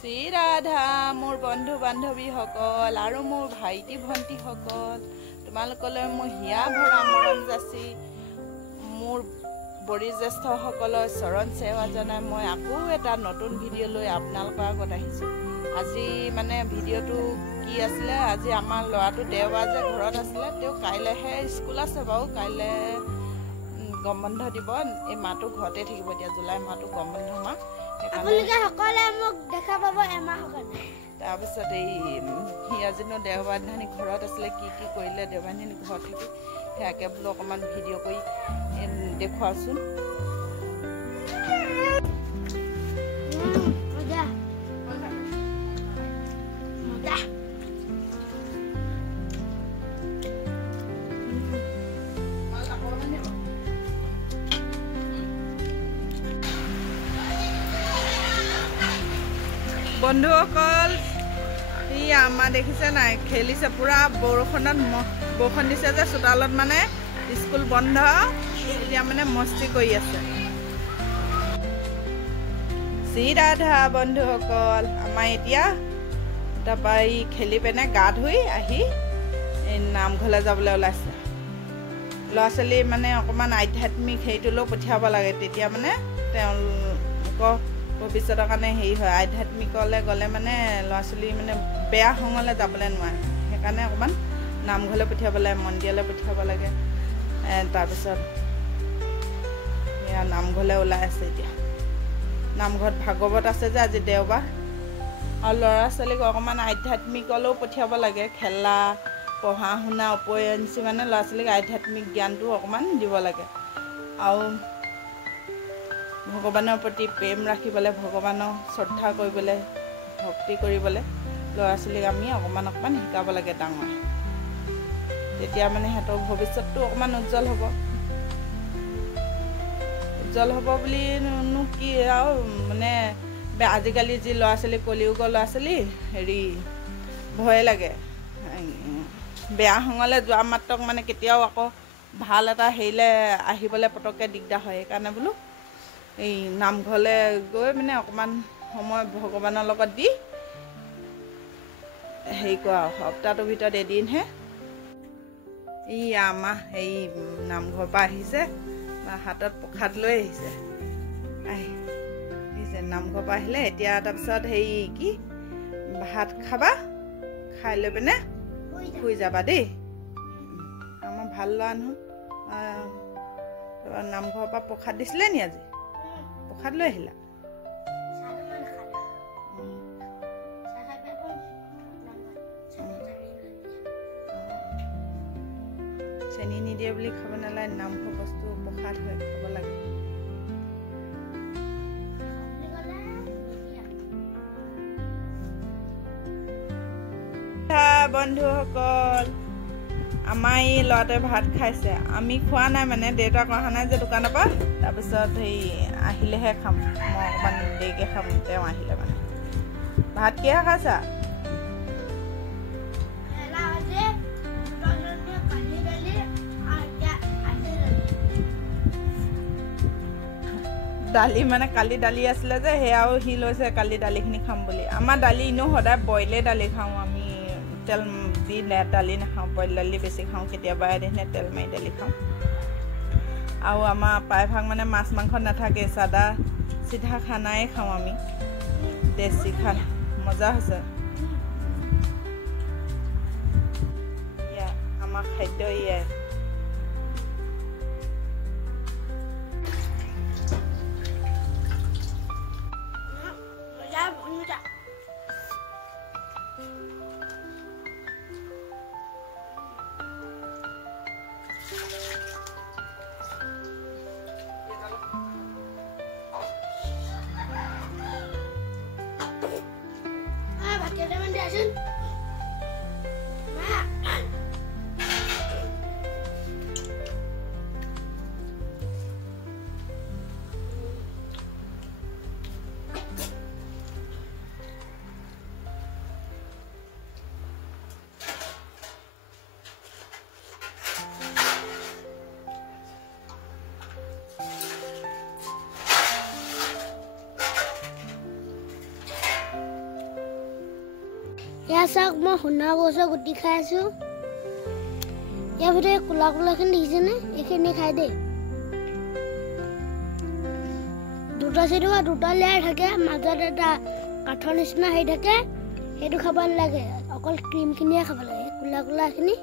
শ্ৰী ৰাধা মোৰ বন্ধু বান্ধৱীসকল আৰু মোৰ ভাইটি ভণ্টিসকল, তোমালোকলৈ মোৰ হিয়া ভৰা মৰম যাচি মোৰ বয়োজ্যেষ্ঠসকলৰ চৰণ সেৱা জনাই মই আকৌ এটা নতুন ভিডিঅ' লৈ আপোনালোকৰ আগত আহিছোঁ। আজি মানে ভিডিঅ'টো কি আছিলে, আজি আমাৰ ল'ৰাটো দেওবাৰ যে ঘৰত আছিলে, তেওঁ কাইলৈহে স্কুল আছে বাৰু, কাইলৈ গৰম বন্ধ দিব। এই মাহটো ঘৰতে থাকিব, এতিয়া জুলাই মাহটো গৰম বন্ধ মাহ। তাৰপিছত এই সিয়াজনো দেওবাৰ দিনাখনি ঘৰত আছিলে, কি কি কৰিলে দেওবাৰ দিনাখনি ঘৰত থাকি সেয়াকে বোলো অকণমান ভিডিঅ' কৰি দেখুৱাচোন। বন্ধুসকল, ই আমাৰ দেখিছে নাই, খেলিছে পুৰা বৰষুণত। বৰষুণ দিছে যে চোতালত, মানে স্কুল বন্ধ, এতিয়া মানে মস্তি কৰি আছে। শ্ৰী ৰাধা বন্ধুসকল, আমাৰ এতিয়া তাৰপৰা ই খেলি পিনে গা ধুই আহি এই নামঘৰলৈ যাবলৈ ওলাইছে। ল'ৰা ছোৱালী মানে অকণমান আধ্যাত্মিক হেৰিটোলৈও পঠিয়াব লাগে, তেতিয়া মানে তেওঁলোকৰ ভৱিষ্যতৰ কাৰণে হেৰি হয়। আধ্যাত্মিকলৈ গ'লে মানে ল'ৰা ছোৱালী মানে বেয়া সংগলৈ যাবলৈ নোৱাৰে, সেইকাৰণে অকণমান নামঘৰলৈ পঠিয়াব লাগে, মন্দিৰলৈ পঠিয়াব লাগে। তাৰপিছত এয়া নামঘৰলৈ ওলাই আছে এতিয়া। নামঘৰত ভাগৱত আছে যে আজি দেওবাৰ, আৰু ল'ৰা ছোৱালীক অকণমান আধ্যাত্মিকলৈও পঠিয়াব লাগে। খেলা পঢ়া শুনা উপৰিঞ্চি মানে ল'ৰা ছোৱালীক আধ্যাত্মিক জ্ঞানটো অকণমান দিব লাগে, আৰু ভগৱানৰ প্ৰতি প্ৰেম ৰাখিবলৈ, ভগৱানক শ্ৰদ্ধা কৰিবলৈ, ভক্তি কৰিবলৈ ল'ৰা ছোৱালীক আমি অকণমান শিকাব লাগে ডাঙৰে। তেতিয়া মানে সিহঁতৰ ভৱিষ্যতটো অকণমান উজ্জ্বল হ'ব। উজ্জ্বল হ'ব বুলিনো কি আৰু, মানে আজিকালি যি ল'ৰা ছোৱালী, কলিযুগৰ ল'ৰা ছোৱালী হেৰি ভয় লাগে। বেয়া সংগলৈ যোৱা মাত্ৰক মানে কেতিয়াও আকৌ ভাল এটা হেৰিলৈ আহিবলৈ পটককৈ দিগদাৰ হয়। সেইকাৰণে বোলো এই নামঘৰলৈ গৈ মানে অকণমান সময় ভগৱানৰ লগত দি হেৰি কৰা, সপ্তাহটোৰ ভিতৰত এদিনহে। ই আমাৰ হেৰি নামঘৰৰ পৰা আহিছে, হাতত প্ৰসাদ লৈ আহিছে। নামঘৰৰ পৰা আহিলে এতিয়া, তাৰপিছত হেৰি কি ভাত খাবা, খাই লৈ পিনে শুই যাবা দেই। আমাৰ ভাল ল'ৰা নহয়। নামঘৰৰ পৰা প্ৰসাদ দিছিলে নি আজি? প্ৰসাদ লৈ আহিলা? চেনি নিদিয়ে বুলি খাব নালাগে, নামঘৰ বস্তু প্ৰসাদ হয়, খাব লাগে। বন্ধুসকল, আমাৰ এই ল'ৰাটোৱে ভাত খাইছে, আমি খোৱা নাই, মানে দেউতাক অহা নাই যে দোকানৰ পৰা। তাৰপিছত হেৰি আহিলেহে খাম, মই অকণমান দেৰিকৈ খাম, তেওঁ আহিলে মানে। ভাত কিহে খাইছা? দালি মানে কালি দালি আছিলে যে, সেয়াও সি লৈছে কালি দালিখিনি খাম বুলি। আমাৰ দালি এনেও সদায় বইলে দালি খাওঁ আমি, তেল দি দালি নাখাওঁ, বইল দালি বেছি খাওঁ। কেতিয়াবা এদিনে তেল মাৰি দালি খাওঁ। আৰু আমাৰ প্ৰায়ভাগ মানে মাছ মাংস নাথাকে, চাদা চিধা খানাই খাওঁ আমি, দেশী খানা। মজা হৈছে ইয়া আমাৰ খাদ্য ইয়াই। এয়া চাওক মই সোণা গছৰ গুটি খাই আছো ইয়াৰ ভিতৰত কোলা কোলাখিনি দেখিছেনে এইখিনি খাই দেই দুটা চাইডৰ দুটা লেয়াৰ থাকে মাজত এটা কাঠৰ নিচিনা হৈ থাকে সেইটো খাব নালাগে অকল ক্ৰীমখিনিয়ে খাব লাগে কোলা কোলাখিনি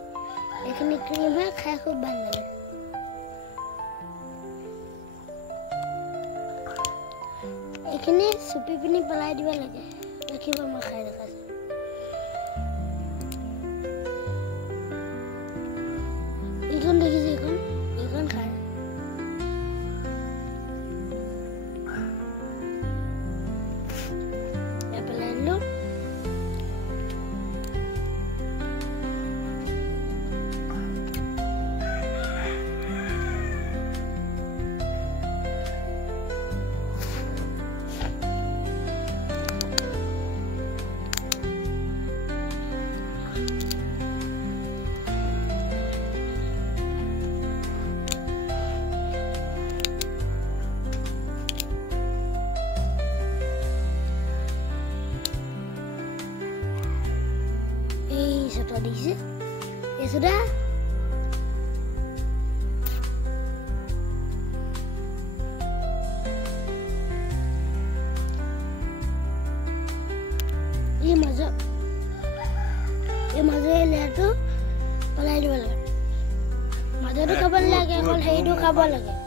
এইখিনি ক্ৰীম হয় খাই খুব ভাল লাগে এইখিনি চুপি পিনি পেলাই দিব লাগে দেখিব মই খাই দেখাইছোঁ এইখন দেখিছে এইখন খাই পেলাই দিলোঁ Sudah diisi, ya sudah. Ini masuk lihat tuh, pelai dua lagi. Masuk tuh kapan lagi? Kalau hidup kapan lagi?